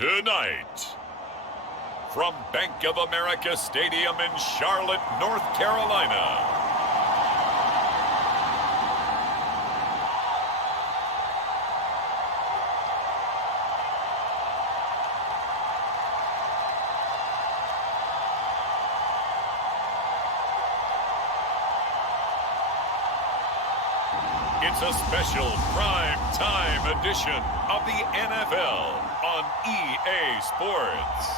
Tonight, from Bank of America Stadium in Charlotte, North Carolina, it's a special prime time edition of the NFL on EA Sports.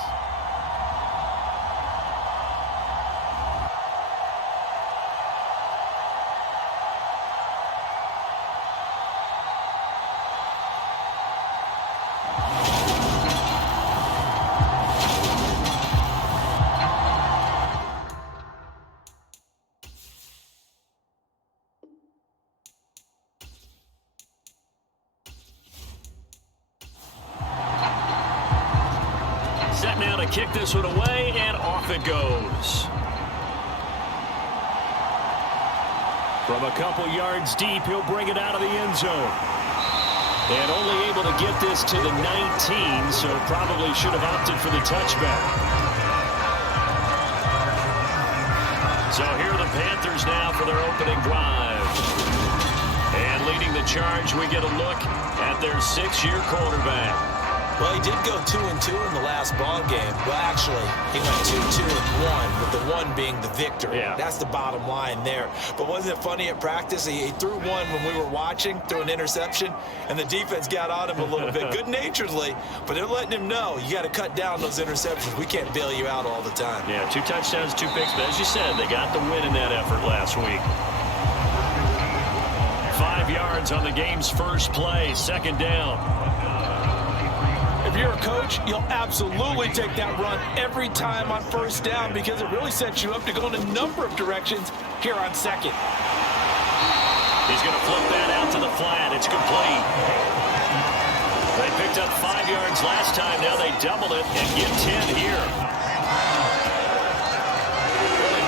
Set now to kick this one away, and off it goes. From a couple yards deep, he'll bring it out of the end zone. And only able to get this to the 19, so probably should have opted for the touchback. So here are the Panthers now for their opening drive. And leading the charge, we get a look at their 6-year quarterback. Well, he did go 2-2 in the last ball game. Well, actually, he went 2-2-1, with the one being the victory. Yeah. That's the bottom line there. But wasn't it funny at practice? He threw one when we were watching, threw an interception, and the defense got on him a little bit, good-naturedly. But they're letting him know, you got to cut down those interceptions. We can't bail you out all the time. Yeah, 2 touchdowns, 2 picks. But as you said, they got the win in that effort last week. 5 yards on the game's first play, second down. If you're a coach, you'll absolutely take that run every time on first down because it really sets you up to go in a number of directions here on second. He's going to flip that out to the flat. It's complete. They picked up 5 yards last time. Now they double it and get 10 here.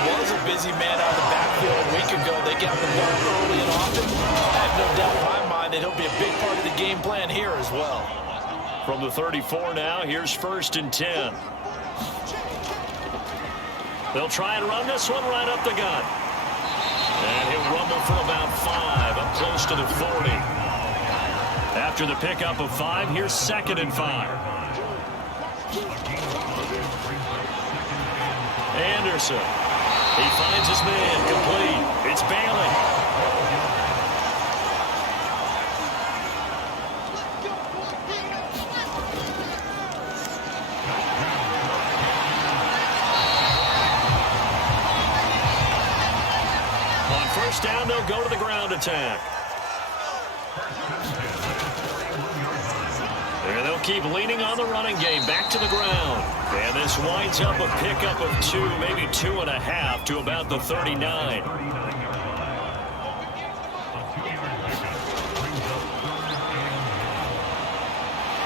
Well, he was a busy man out of the backfield a week ago. They got the ball early and often. I have no doubt in my mind that he'll be a big part of the game plan here as well. From the 34 now, here's 1st and 10. They'll try and run this one right up the gut. And he'll rumble for about 5, up close to the 40. After the pickup of 5, here's 2nd and 5. Anderson. He finds his man, complete. It's Bailey. Down, they'll go to the ground attack. And they'll keep leaning on the running game, back to the ground. And this winds up a pickup of 2, maybe 2.5 to about the 39.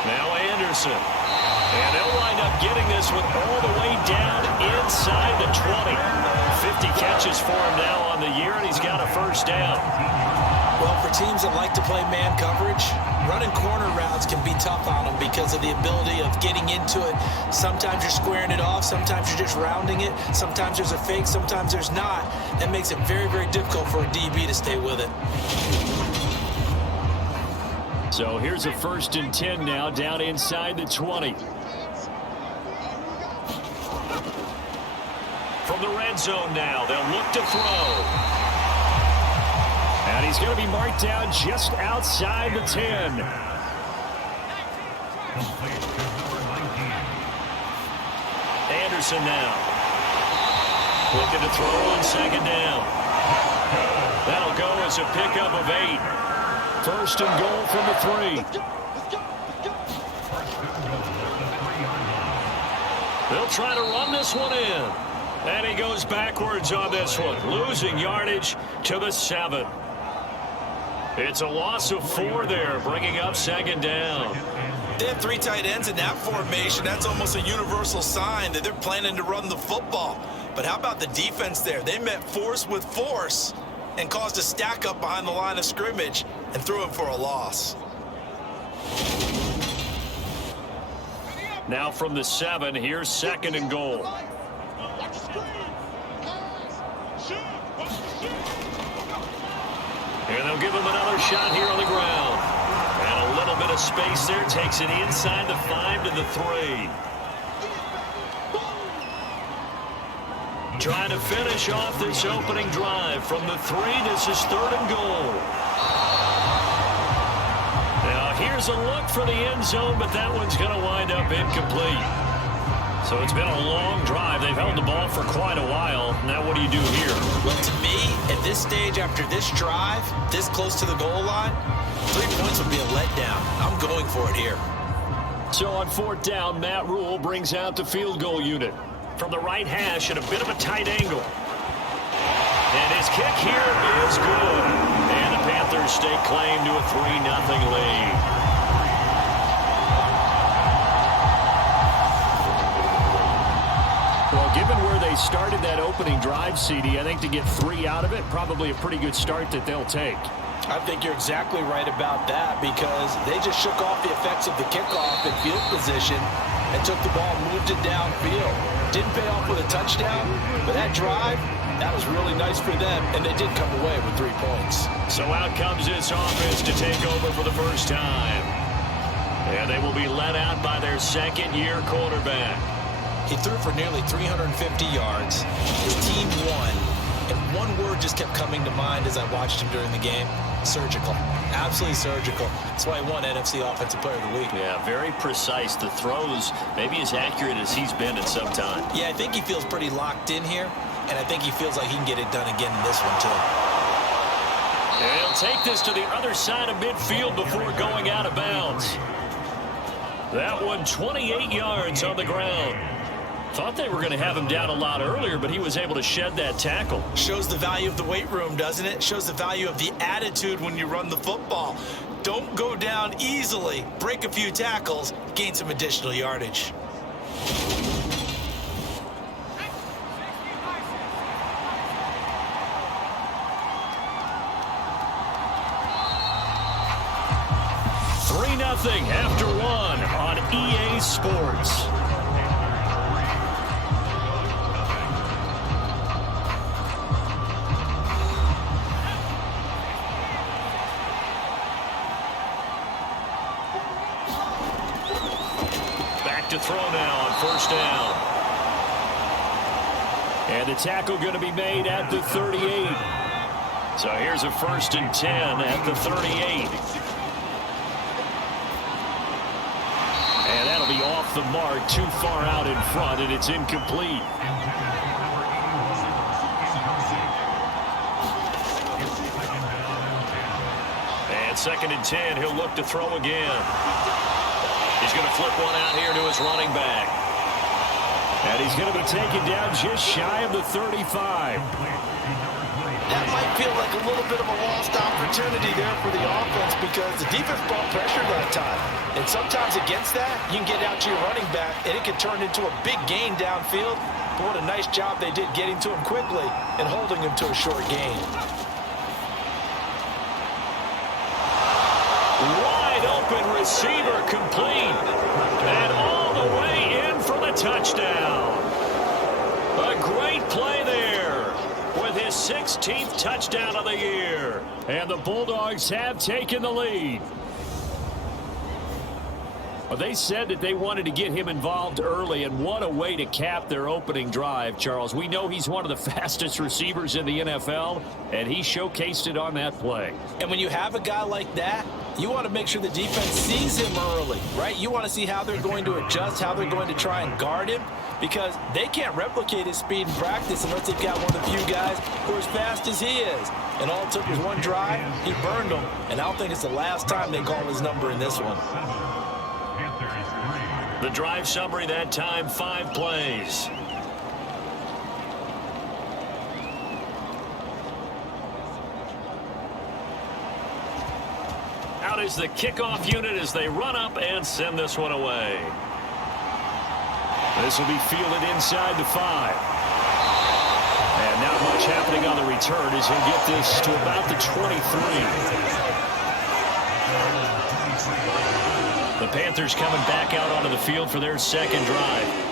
Now Anderson. And they'll wind up getting this one all the way down inside the 20. 50 catches for him now on the year, and he's got a first down. Well, for teams that like to play man coverage, running corner routes can be tough on them because of the ability of getting into it. Sometimes you're squaring it off. Sometimes you're just rounding it. Sometimes there's a fake. Sometimes there's not. That makes it very, very difficult for a DB to stay with it. So here's a 1st and 10 now, down inside the 20. From the red zone now, they'll look to throw. And he's going to be marked down just outside the 10. Anderson now. Looking to throw on 2nd down. That'll go as a pickup of 8. 1st and goal from the 3. They'll try to run this one in. And he goes backwards on this one, losing yardage to the 7. It's a loss of 4 there, bringing up 2nd down. They have 3 tight ends in that formation. That's almost a universal sign that they're planning to run the football. But how about the defense there? They met force with force and caused a stack up behind the line of scrimmage and threw him for a loss. Now from the 7, here's 2nd and goal. And they'll give him another shot here on the ground. And a little bit of space there. Takes it inside the 5 to the 3. Trying to finish off this opening drive from the 3. This is 3rd and goal. Now here's a look for the end zone, but that one's going to wind up incomplete. So it's been a long drive. They've held the ball for quite a while. Now what do you do here? Well, to me, at this stage after this drive, this close to the goal line, 3 points would be a letdown. I'm going for it here. So on 4th down, Matt Rule brings out the field goal unit from the right hash at a bit of a tight angle. And his kick here is good. And the Panthers stake claim to a 3-0 lead. Well, given where they started that opening drive, CD, I think to get 3 out of it, probably a pretty good start that they'll take. I think you're exactly right about that because they just shook off the effects of the kickoff in field position and took the ball and moved it downfield. Didn't pay off with a touchdown, but that drive, that was really nice for them, and they did come away with 3 points. So out comes this offense to take over for the first time. And they will be led out by their 2nd-year quarterback. He threw for nearly 350 yards. His team won. And one word just kept coming to mind as I watched him during the game. Surgical. Absolutely surgical. That's why he won NFC Offensive Player of the Week. Yeah, very precise. The throws maybe as accurate as he's been in some time. Yeah, I think he feels pretty locked in here. And I think he feels like he can get it done again in this one, too. And he'll take this to the other side of midfield before going out of bounds. That one 28 yards on the ground. Thought they were going to have him down a lot earlier, but he was able to shed that tackle. Shows the value of the weight room, doesn't it? Shows the value of the attitude when you run the football. Don't go down easily. Break a few tackles. Gain some additional yardage. Nothing after 1 on EA Sports. Back to throw now on 1st down. And the tackle going to be made at the 38. So here's a 1st and 10 at the 38. And that'll be off the mark, too far out in front, and it's incomplete. And 2nd and 10, he'll look to throw again. He's going to flip one out here to his running back. And he's going to be taken down just shy of the 35. That might feel like a little bit of a lost opportunity there for the offense because the defense brought pressure that time. And sometimes against that, you can get out to your running back, and it can turn into a big gain downfield. But what a nice job they did getting to him quickly and holding him to a short gain. Wide open receiver complete. And all the way in for the touchdown. A great play there with his 16th touchdown of the year. And the Bulldogs have taken the lead. Well, they said that they wanted to get him involved early, and what a way to cap their opening drive, Charles. We know he's one of the fastest receivers in the NFL, and he showcased it on that play. And when you have a guy like that, you want to make sure the defense sees him early, right? You want to see how they're going to adjust, how they're going to try and guard him, because they can't replicate his speed in practice unless they've got one of the few guys who are as fast as he is. And all it took was one drive, he burned them, and I don't think it's the last time they call his number in this one. The drive summary that time, 5 plays. Out is the kickoff unit as they run up and send this one away. This will be fielded inside the 5. And not much happening on the return as he'll get this to about the 23. The Panthers coming back out onto the field for their second drive.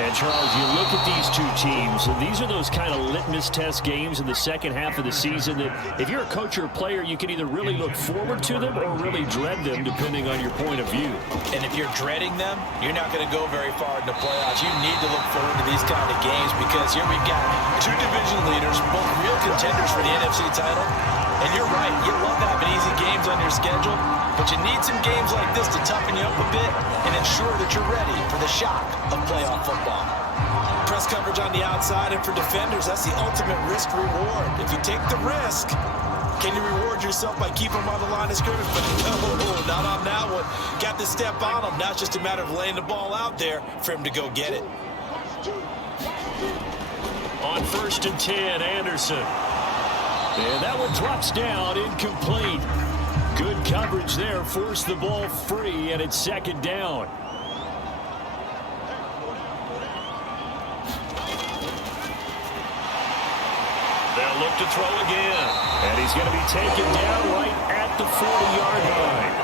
And, Charles, you look at these two teams, and these are those kind of litmus test games in the second half of the season that if you're a coach or a player, you can either really look forward to them or really dread them, depending on your point of view. And if you're dreading them, you're not going to go very far in the playoffs. You need to look forward to these kind of games because here we've got two division leaders, both real contenders for the NFC title. And you're right, you love having easy games on your schedule, but you need some games like this to toughen you up a bit and ensure that you're ready for the shock of playoff football. Press coverage on the outside, and for defenders, that's the ultimate risk-reward. If you take the risk, can you reward yourself by keeping them on the line of scrimmage? But no, not on that one. Got to step on them. Now it's just a matter of laying the ball out there for him to go get it. On 1st and 10, Anderson. And that one drops down, incomplete. Good coverage there, forced the ball free, and it's second down. They'll look to throw again. And he's going to be taken down right at the 40-yard line.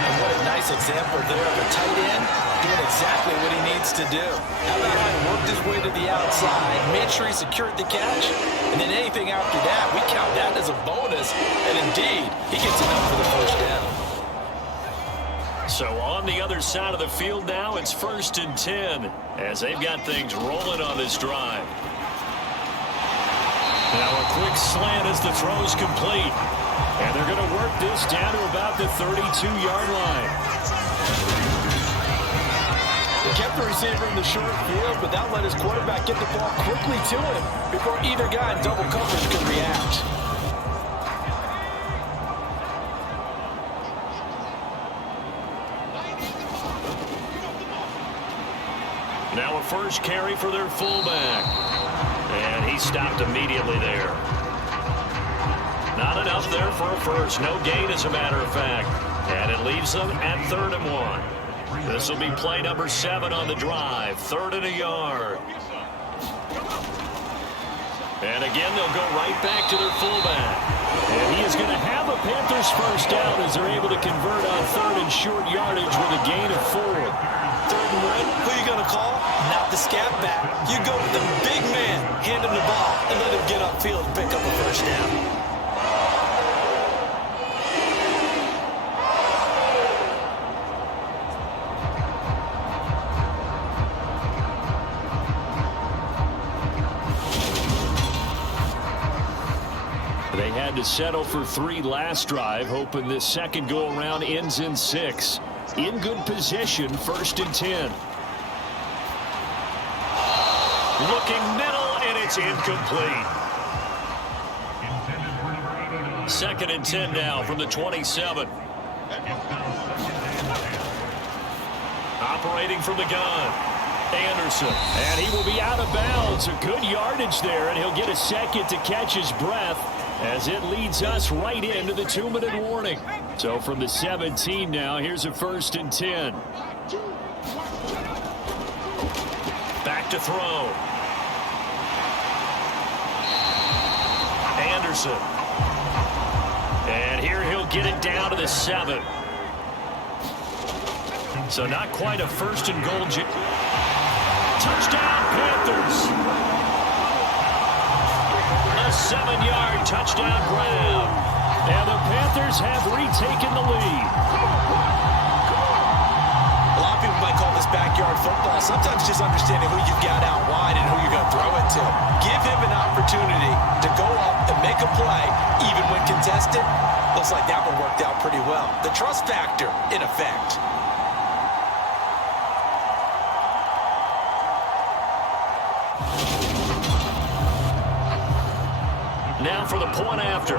And what a nice example there of a tight end doing exactly what he needs to do. How about how he worked his way to the outside, made sure he secured the catch, and then anything after that, we count that as a bonus. And indeed, he gets enough for the first down. So on the other side of the field now, it's 1st and 10 as they've got things rolling on this drive. Now a quick slant as the throw's complete. And they're going to work this down to about the 32-yard line. They kept the receiver in the short field, but that let his quarterback get the ball quickly to him before either guy in double coverage could react. Now a first carry for their fullback. And he stopped immediately there. Not enough there for a first. No gain, as a matter of fact. And it leaves them at 3rd and 1. This will be play number 7 on the drive. 3rd and a yard. And again, they'll go right back to their fullback. And he is going to have a Panthers first down as they're able to convert on 3rd and short yardage with a gain of 4. 3rd and 1, who are you going to call? Not the scat back. You go with the big man, hand him the ball, and let him get upfield and pick up a first down. They had to settle for 3 last drive, hoping this second go-around ends in 6. In good position, 1st and 10. Looking middle, and it's incomplete. 2nd and 10 now from the 27. Operating from the gun. Anderson, and he will be out of bounds. A good yardage there, and he'll get a second to catch his breath as it leads us right into the 2-minute warning. So from the 17 now, here's a 1st and 10. Back to throw. Anderson. And here he'll get it down to the 7. So not quite a 1st and goal. Touchdown, Panthers. A 7-yard touchdown grab. And the Panthers have retaken the lead. A lot of people might call this backyard football. Sometimes just understanding who you've got out wide and who you're going to throw it to. Give him an opportunity to go up and make a play, even when contested. Looks like that one worked out pretty well. The trust factor, in effect. Now for the point after.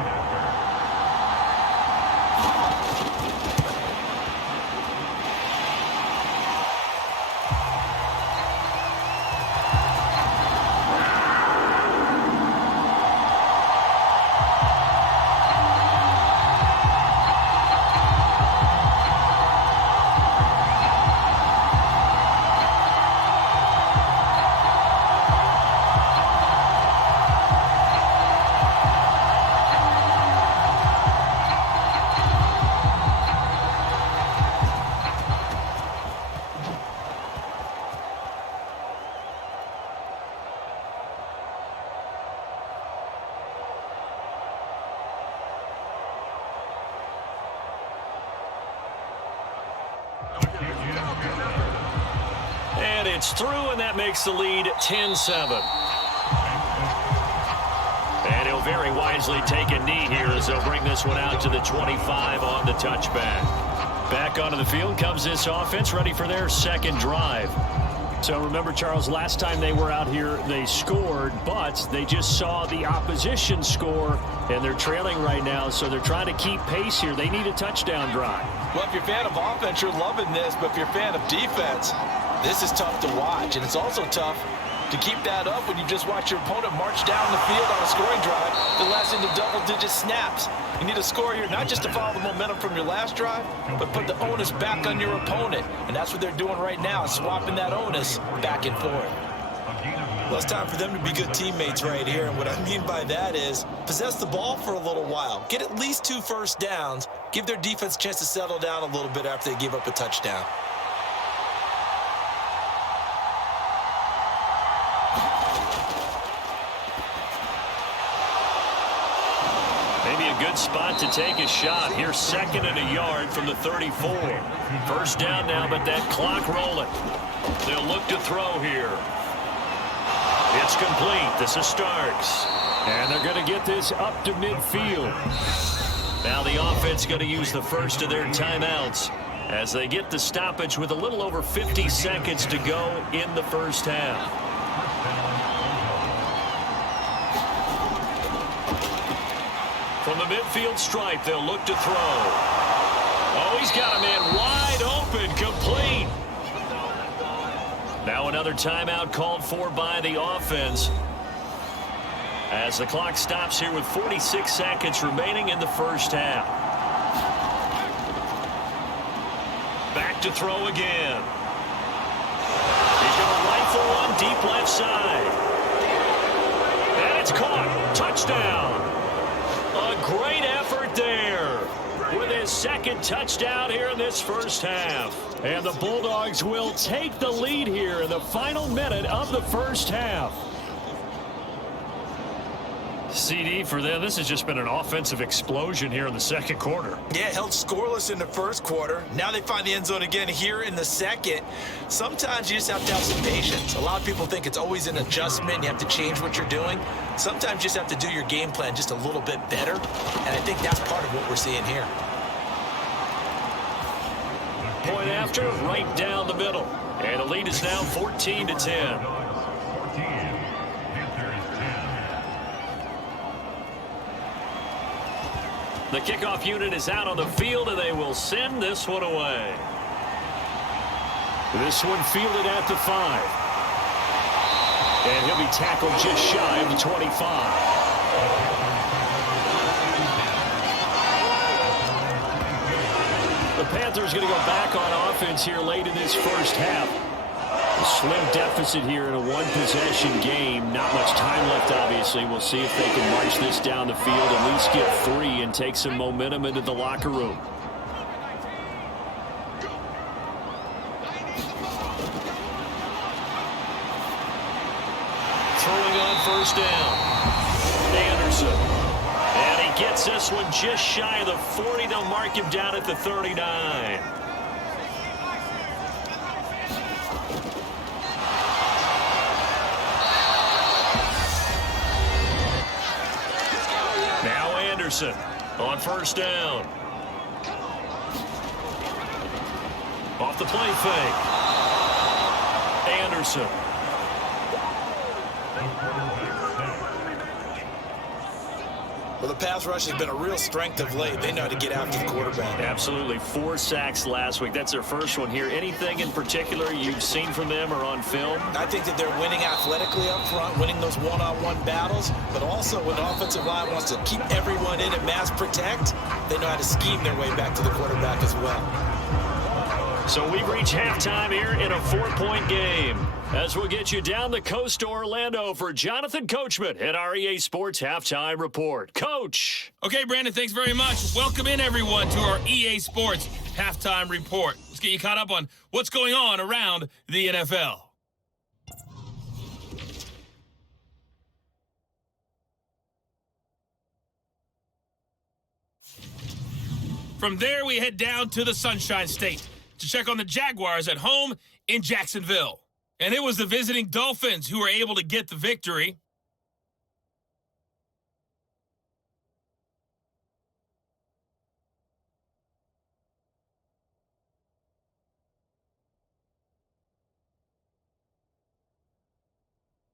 It's through, and that makes the lead 10-7. And he'll very wisely take a knee here as they'll bring this one out to the 25 on the touchback. Back onto the field comes this offense, ready for their second drive. So remember, Charles, last time they were out here, they scored, but they just saw the opposition score, and they're trailing right now, so they're trying to keep pace here. They need a touchdown drive. Well, if you're a fan of offense, you're loving this, but if you're a fan of defense, this is tough to watch, and it's also tough to keep that up when you just watch your opponent march down the field on a scoring drive that lasts into double-digit snaps. You need a score here, not just to follow the momentum from your last drive, but put the onus back on your opponent. And that's what they're doing right now, swapping that onus back and forth. Well, it's time for them to be good teammates right here. And what I mean by that is possess the ball for a little while. Get at least 2 first downs. Give their defense a chance to settle down a little bit after they give up a touchdown. Maybe a good spot to take a shot. Here's 2nd and a yard from the 34. First down now, but that clock rolling. They'll look to throw here. It's complete. This is Starks. And they're going to get this up to midfield. Now the offense going to use the first of their timeouts as they get the stoppage with a little over 50 seconds to go in the first half. From the midfield stripe, they'll look to throw. Oh, he's got a man wide open, complete. Now another timeout called for by the offense as the clock stops here with 46 seconds remaining in the first half. Back to throw again. He's going to rifle one deep left side. And it's caught. Touchdown. A great effort there with his second touchdown here in this first half. And the Bulldogs will take the lead here in the final minute of the first half. CD for them, this has just been an offensive explosion here in the second quarter. Yeah, held scoreless in the first quarter. Now they find the end zone again here in the second. Sometimes you just have to have some patience. A lot of people think it's always an adjustment. You have to change what you're doing. Sometimes you just have to do your game plan just a little bit better. And I think that's part of what we're seeing here. Point after, right down the middle. And the lead is now 14-10. The kickoff unit is out on the field, and they will send this one away. This one fielded at the 5. And he'll be tackled just shy of the 25. The Panthers going to go back on offense here late in this first half. A slim deficit here in a one-possession game. Not much time left, obviously. We'll see if they can march this down the field, at least get 3 and take some momentum into the locker room. Throwing on first down. Anderson. And he gets this one just shy of the 40. They'll mark him down at the 39. On first down. Off the play fake. Anderson. Well, the pass rush has been a real strength of late. They know how to get after the quarterback. Absolutely. 4 sacks last week. That's their first one here. Anything in particular you've seen from them or on film? I think that they're winning athletically up front, winning those one-on-one battles, but also when the offensive line wants to keep everyone in and mass protect, they know how to scheme their way back to the quarterback as well. So we reach halftime here in a 4-point game. As we'll get you down the coast to Orlando for Jonathan Coachman at our EA Sports Halftime Report. Coach. Okay, Brandon, thanks very much. Welcome in, everyone, to our EA Sports Halftime Report. Let's get you caught up on what's going on around the NFL. From there, we head down to the Sunshine State to check on the Jaguars at home in Jacksonville. And it was the visiting Dolphins who were able to get the victory.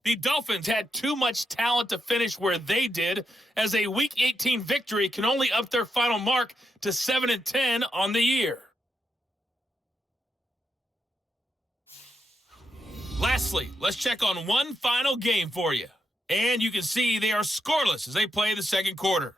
The Dolphins had too much talent to finish where they did, as a Week 18 victory can only up their final mark to 7-10 on the year. Lastly, let's check on one final game for you. And you can see they are scoreless as they play the second quarter.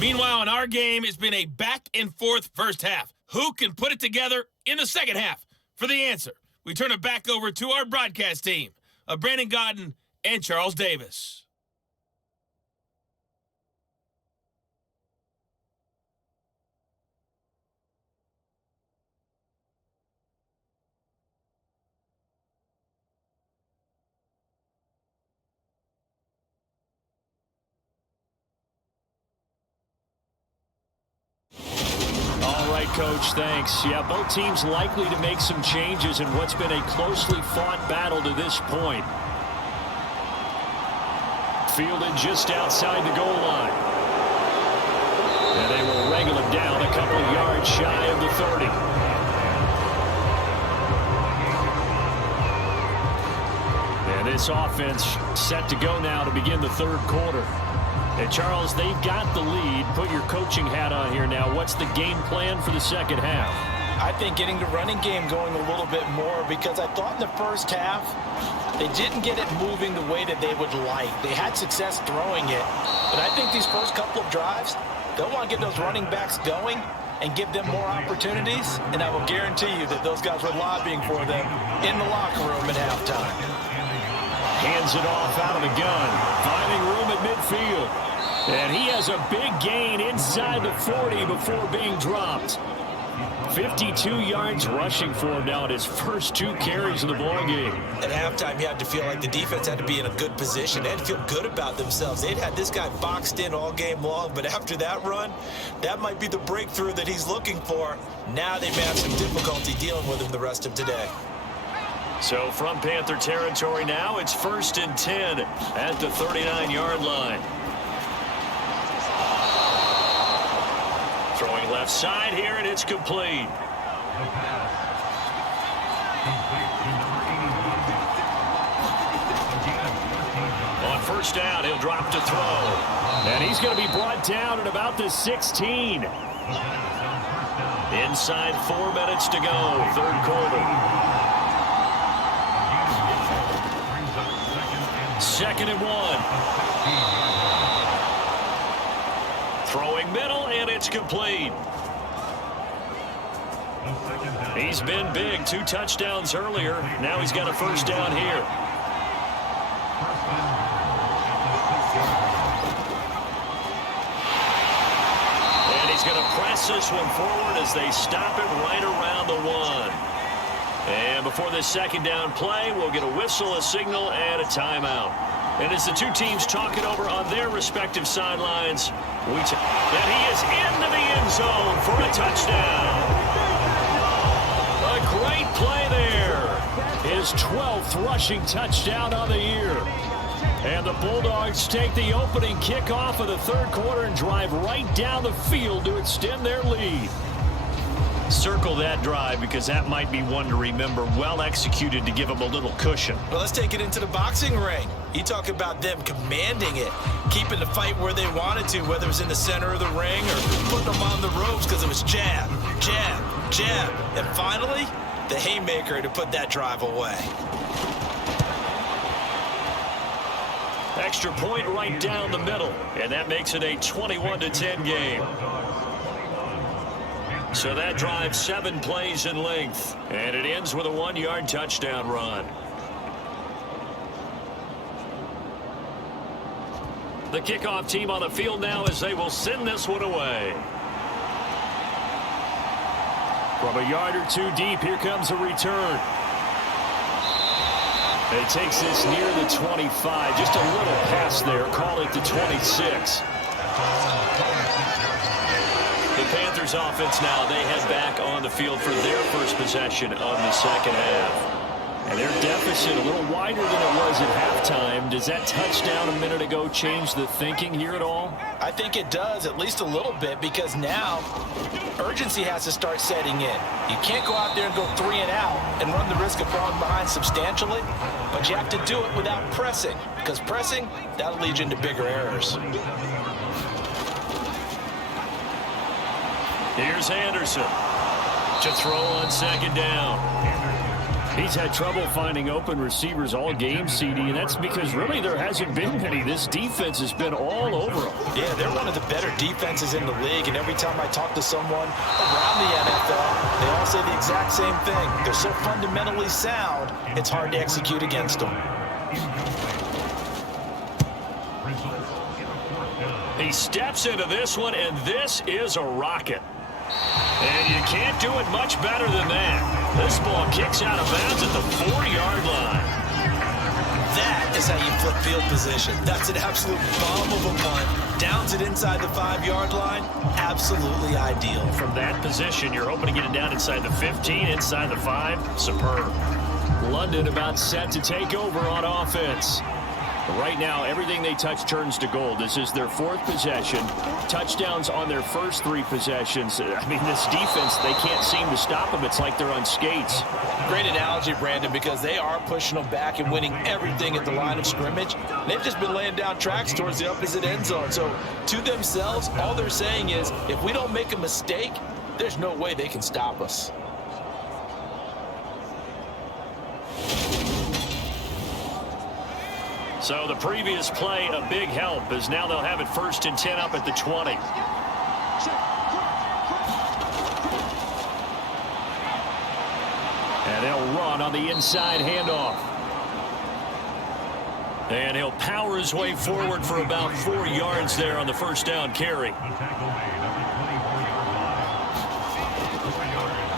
Meanwhile, in our game, it's been a back-and-forth first half. Who can put it together in the second half? For the answer, we turn it back over to our broadcast team of Brandon Godden and Charles Davis. Coach, thanks. Yeah, both teams likely to make some changes in what's been a closely fought battle to this point. Fielded just outside the goal line. And they will wrangle it down a couple of yards shy of the 30. And this offense set to go now to begin the third quarter. And Charles, they've got the lead. Put your coaching hat on here now. What's the game plan for the second half? I think getting the running game going a little bit more, because I thought in the first half they didn't get it moving the way that they would like. They had success throwing it. But I think these first couple of drives, they'll want to get those running backs going and give them more opportunities. And I will guarantee you that those guys were lobbying for them in the locker room at halftime. Hands it off out of the gun, finding room at midfield. And he has a big gain inside the 40 before being dropped. 52 yards rushing for him now at his first 2 carries of the ballgame. At halftime, you had to feel like the defense had to be in a good position. They had to feel good about themselves. They'd had this guy boxed in all game long, but after that run, that might be the breakthrough that he's looking for. Now they may have some difficulty dealing with him the rest of today. So from Panther territory now, it's 1st and 10 at the 39-yard line. Throwing left side here, and it's complete. On first down, he'll drop to throw. And he's going to be brought down at about the 16. Inside 4 minutes to go, third quarter. 2nd and 1. Throwing middle, and it's complete. He's been big. 2 touchdowns earlier. Now he's got a first down here. And he's going to press this one forward as they stop it right around the 1. And before this second down play, we'll get a whistle, a signal, and a timeout. And as the two teams talk it over on their respective sidelines, that he is into the end zone for a touchdown. A great play there. His 12th rushing touchdown on the year. And the Bulldogs take the opening kickoff of the third quarter and drive right down the field to extend their lead. Circle that drive, because that might be one to remember. Well executed to give them a little cushion. Well, let's take it into the boxing ring. You talk about them commanding it, keeping the fight where they wanted to, whether it was in the center of the ring or putting them on the ropes, because it was jab, jab, jab. And finally, the haymaker to put that drive away. Extra point right down the middle, and that makes it a 21-10 game. So that drive 7 plays in length, and it ends with a 1-yard touchdown run. The kickoff team on the field now as they will send this one away. From a yard or 2 deep, here comes a return. And it takes this near the 25. Just a little pass there. Call it the 26. The Panthers Bears offense now. They head back on the field for their first possession of the second half. And their deficit a little wider than it was at halftime. Does that touchdown a minute ago change the thinking here at all? I think it does, at least a little bit, because now urgency has to start setting in. You can't go out there and go 3 and out and run the risk of falling behind substantially, but you have to do it without pressing, because pressing, that'll lead you into bigger errors. Here's Anderson to throw on second down. He's had trouble finding open receivers all game, CD, and that's because really there hasn't been many. This defense has been all over them. Yeah, they're one of the better defenses in the league, and every time I talk to someone around the NFL, they all say the exact same thing. They're so fundamentally sound, it's hard to execute against them. He steps into this one, and this is a rocket. And you can't do it much better than that. This ball kicks out of bounds at the 4-yard line. That is how you flip field position. That's an absolute bomb of a punt. Downs it inside the 5-yard line. Absolutely ideal. From that position, you're hoping to get it down inside the 15, inside the 5. Superb. London about set to take over on offense. Right now, everything they touch turns to gold. This is their 4th possession. Touchdowns on their first 3 possessions. I mean, this defense, they can't seem to stop them. It's like they're on skates. Great analogy, Brandon, because they are pushing them back and winning everything at the line of scrimmage. They've just been laying down tracks towards the opposite end zone. So, to themselves, all they're saying is, if we don't make a mistake, there's no way they can stop us. So the previous play, a big help, as now they'll have it 1st and 10 up at the 20. And they'll run on the inside handoff. And he'll power his way forward for about 4 yards there on the first down carry.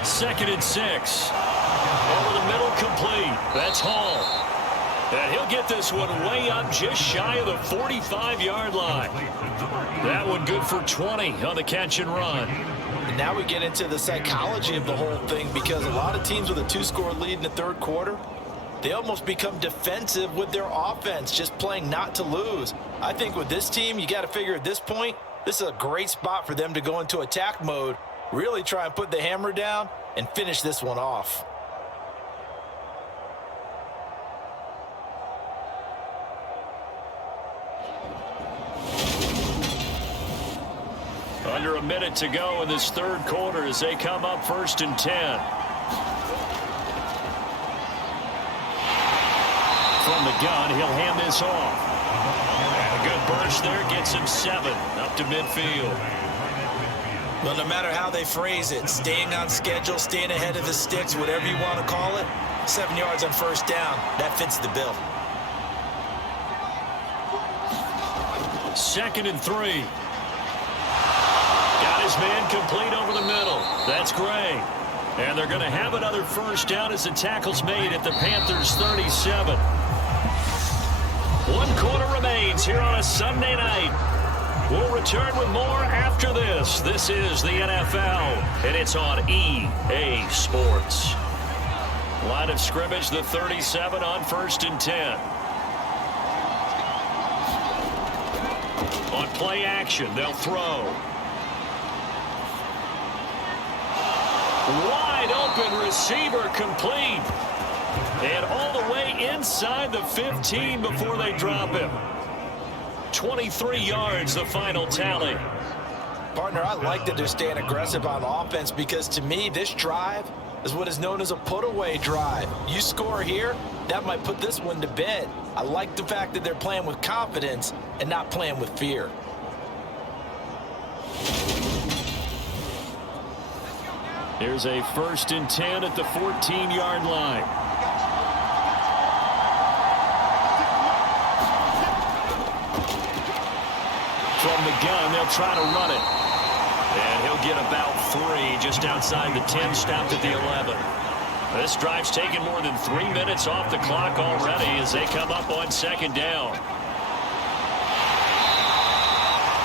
2nd and 6. Over the middle, complete. That's Hall. And he'll get this one way up just shy of the 45-yard line. That one good for 20 on the catch and run. And now we get into the psychology of the whole thing, because a lot of teams with a 2-score lead in the 3rd quarter, they almost become defensive with their offense, just playing not to lose. I think with this team, you got to figure at this point, this is a great spot for them to go into attack mode, really try and put the hammer down and finish this one off. Under a minute to go in this 3rd quarter as they come up 1st and 10. From the gun, he'll hand this off. And a good burst there gets him 7 up to midfield. Well, no matter how they phrase it, staying on schedule, staying ahead of the sticks, whatever you want to call it, 7 yards on 1st down, that fits the bill. 2nd and 3. Got his man complete over the middle. That's Gray. And they're going to have another 1st down as the tackle's made at the Panthers' 37. 1 quarter remains here on a Sunday night. We'll return with more after this. This is the NFL, and it's on EA Sports. Line of scrimmage, the 37 on 1st and 10. On play action, they'll throw. Wide open receiver, complete. And all the way inside the 15 before they drop him. 23 yards, the final tally. Partner, I like that they're staying aggressive on offense, because to me, this drive is what is known as a put-away drive. You score here, that might put this one to bed. I like the fact that they're playing with confidence and not playing with fear. Here's a 1st and 10 at the 14-yard line. From the gun, they'll try to run it. And he'll get about 3 just outside the 10, stopped at the 11. This drive's taken more than 3 minutes off the clock already as they come up on 2nd down.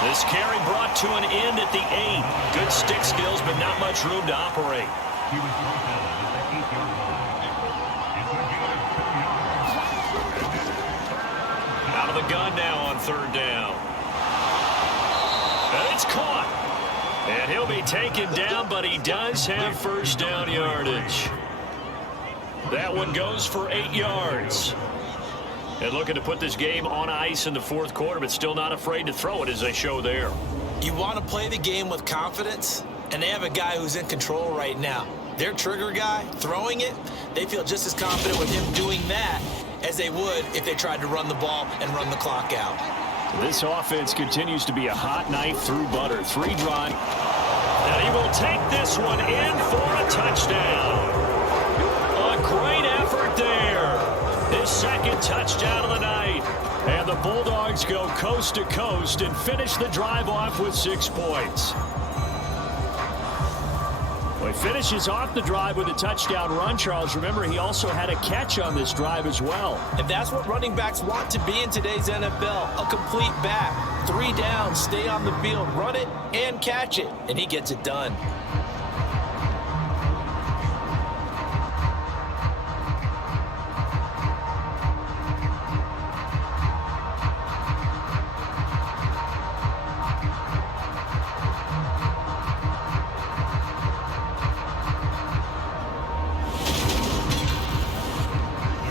This carry brought to an end at the 8. Good stick skills, but not much room to operate. Out of the gun now on 3rd down. And it's caught. And he'll be taken down, but he does have 1st down yardage. That one goes for 8 yards. And looking to put this game on ice in the 4th quarter, but still not afraid to throw it as they show there. You want to play the game with confidence, and they have a guy who's in control right now. Their trigger guy, throwing it, they feel just as confident with him doing that as they would if they tried to run the ball and run the clock out. This offense continues to be a hot knife through butter. 3 drive. And he will take this one in for a touchdown. A great effort there. His 2nd touchdown of the night. And the Bulldogs go coast to coast and finish the drive off with 6 points. Well, he finishes off the drive with a touchdown run, Charles. Remember, he also had a catch on this drive as well. And that's what running backs want to be in today's NFL. A complete back. 3 down, stay on the field, run it, and catch it. And he gets it done.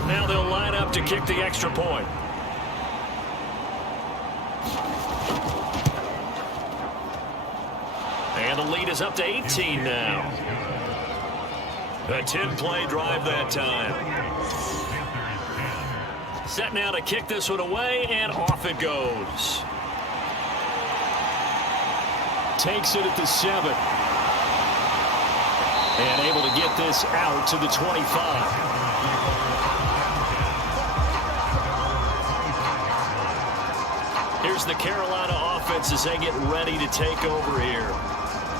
Now they'll line up to kick the extra point. And the lead is up to 18 now. A 10-play drive that time. Set now to kick this one away, and off it goes. Takes it at the 7. And able to get this out to the 25. Here's the Carolina offense as they get ready to take over here.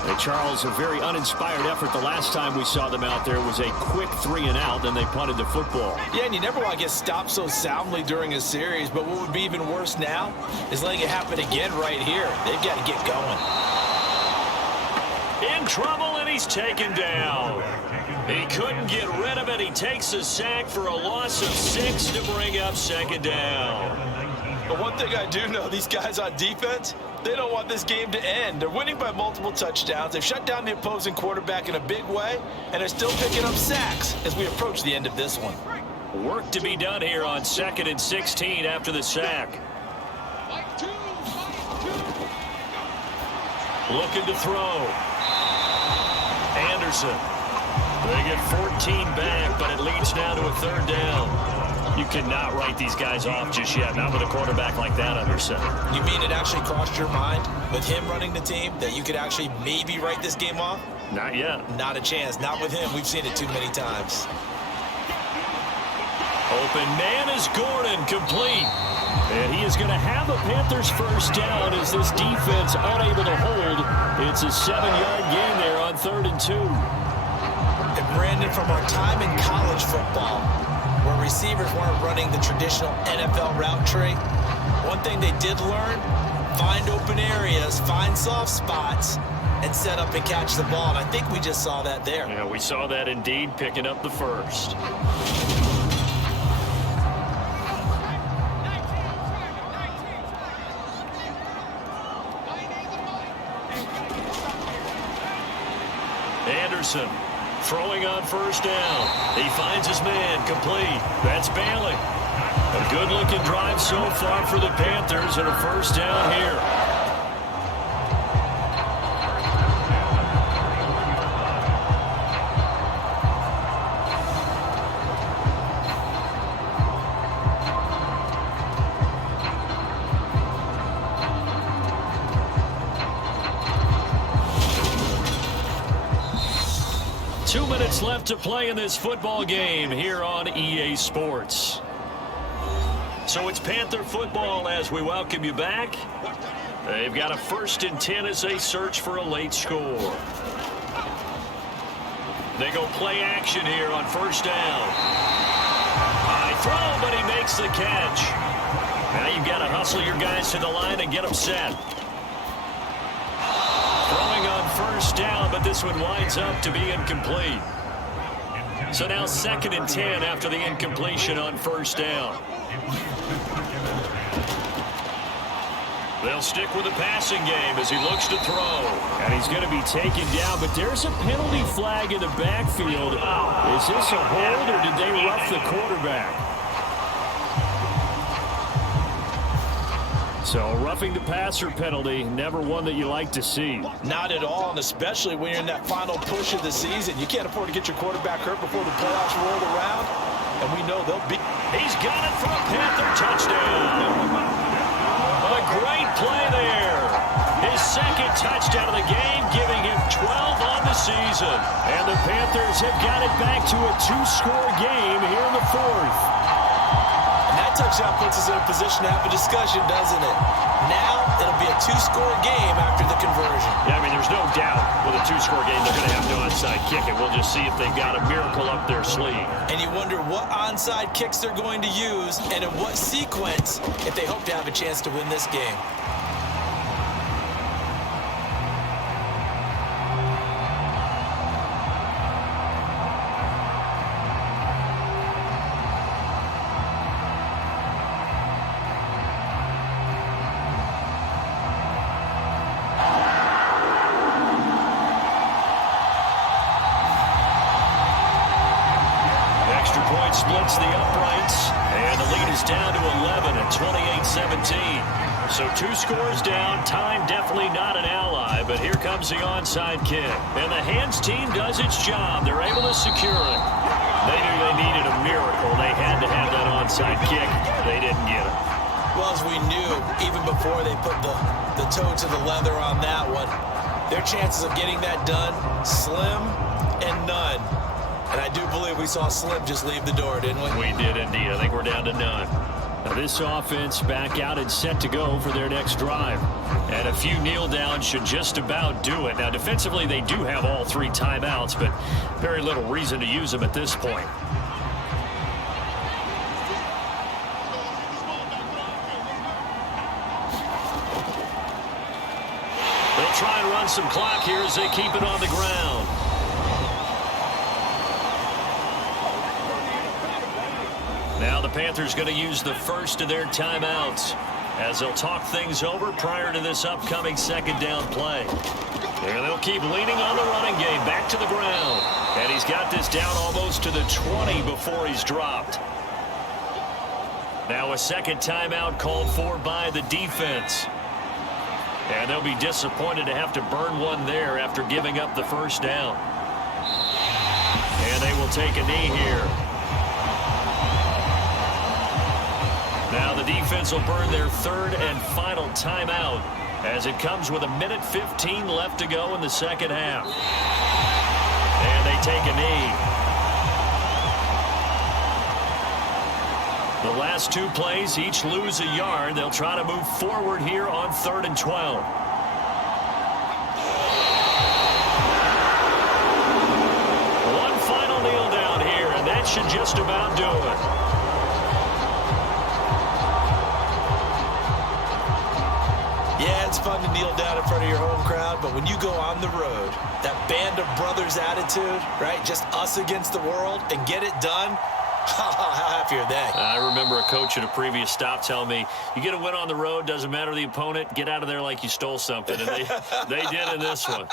Hey, Charles, a very uninspired effort. The last time we saw them out there was a quick 3-and-out, then they punted the football. Yeah, and you never want to get stopped so soundly during a series, but what would be even worse now is letting it happen again right here. They've got to get going. In trouble, and he's taken down. He couldn't get rid of it. He takes a sack for a loss of 6 to bring up 2nd down. But one thing I do know, these guys on defense, they don't want this game to end. They're winning by multiple touchdowns. They've shut down the opposing quarterback in a big way, and they're still picking up sacks as we approach the end of this one. Work to be done here on 2nd and 16 after the sack. Looking to throw. Anderson. They get 14 back, but it leads now to a 3rd down. You cannot write these guys off just yet, not with a quarterback like that under center. You mean it actually crossed your mind with him running the team that you could actually maybe write this game off? Not yet. Not a chance. Not with him. We've seen it too many times. Open man is Gordon, complete. And he is going to have a Panthers 1st down as this defense unable to hold. It's a 7-yard gain there on 3rd and 2. And Brandon, from our time in college football, where receivers weren't running the traditional NFL route tree, one thing they did learn, find open areas, find soft spots, and set up and catch the ball. And I think we just saw that there. Yeah, we saw that indeed, picking up the 1st. Anderson. Throwing on 1st down. He finds his man, complete. That's Bailey. A good-looking drive so far for the Panthers, and a 1st down here. Left to play in this football game here on EA Sports. So it's Panther football as we welcome you back. They've got a 1st and 10 as they search for a late score. They go play action here on 1st down. High throw, but he makes the catch. Now you've got to hustle your guys to the line and get them set. first down, but this one winds up to be incomplete. So now 2nd and 10 after the incompletion on first down. They'll stick with the passing game as he looks to throw. And he's going to be taken down, but there's a penalty flag in the backfield. Is this a hold, or did they rough the quarterback? So roughing the passer penalty, never one that you like to see. Not at all, and especially when you're in that final push of the season. You can't afford to get your quarterback hurt before the playoffs roll around, and we know they'll be. He's got it for a Panther touchdown. A great play there. His 2nd touchdown of the game, giving him 12 on the season. And the Panthers have got it back to a 2-score game here in the 4th. And that touchdown puts us in a position to have a discussion, doesn't it? Now it'll be a 2-score game after the conversion. Yeah, I mean, there's no doubt with a 2-score game they're going to have no onside kick, and we'll just see if they've got a miracle up their sleeve. And you wonder what onside kicks they're going to use and in what sequence if they hope to have a chance to win this game. Splits the uprights, and the lead is down to 11 at 28-17. So 2 scores down. Time definitely not an ally, but here comes the onside kick. And the hands team does its job. They're able to secure it. They knew they needed a miracle. They had to have that onside kick. They didn't get it. Well, as we knew, even before they put the toe to the leather on that one, their chances of getting that done, slim and none. And I do believe we saw Slim just leave the door, didn't we? We did indeed. I think we're down to none. Now this offense back out and set to go for their next drive. And a few kneel downs should just about do it. Now, defensively, they do have all 3 timeouts, but very little reason to use them at this point. They'll try and run some clock here as they keep it on the ground. Now the Panthers going to use the first of their timeouts as they'll talk things over prior to this upcoming 2nd down play. And they'll keep leaning on the running game back to the ground. And he's got this down almost to the 20 before he's dropped. Now a 2nd timeout called for by the defense. And they'll be disappointed to have to burn one there after giving up the first down. And they will take a knee here. Now the defense will burn their 3rd and final timeout as it comes with 1:15 left to go in the 2nd half. And they take a knee. The last 2 plays each lose a yard. They'll try to move forward here on 3rd and 12. One final kneel down here, and that should just about do it. Yeah, it's fun to kneel down in front of your home crowd, but when you go on the road, that band of brothers attitude, right? Just us against the world and get it done. How happy are they? I remember a coach at a previous stop telling me, you get a win on the road, doesn't matter the opponent, get out of there like you stole something. And they did in this one.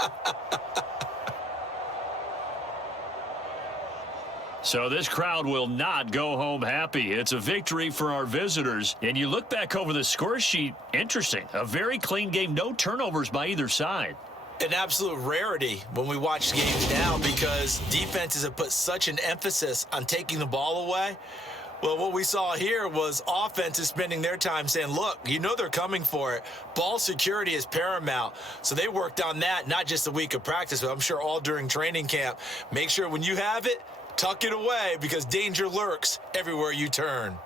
So this crowd will not go home happy. It's a victory for our visitors. And you look back over the score sheet, interesting. A very clean game, no turnovers by either side. An absolute rarity when we watch games now because defenses have put such an emphasis on taking the ball away. Well, what we saw here was offenses spending their time saying, look, you know they're coming for it. Ball security is paramount. So they worked on that, not just a week of practice, but I'm sure all during training camp. Make sure when you have it, tuck it away because danger lurks everywhere you turn.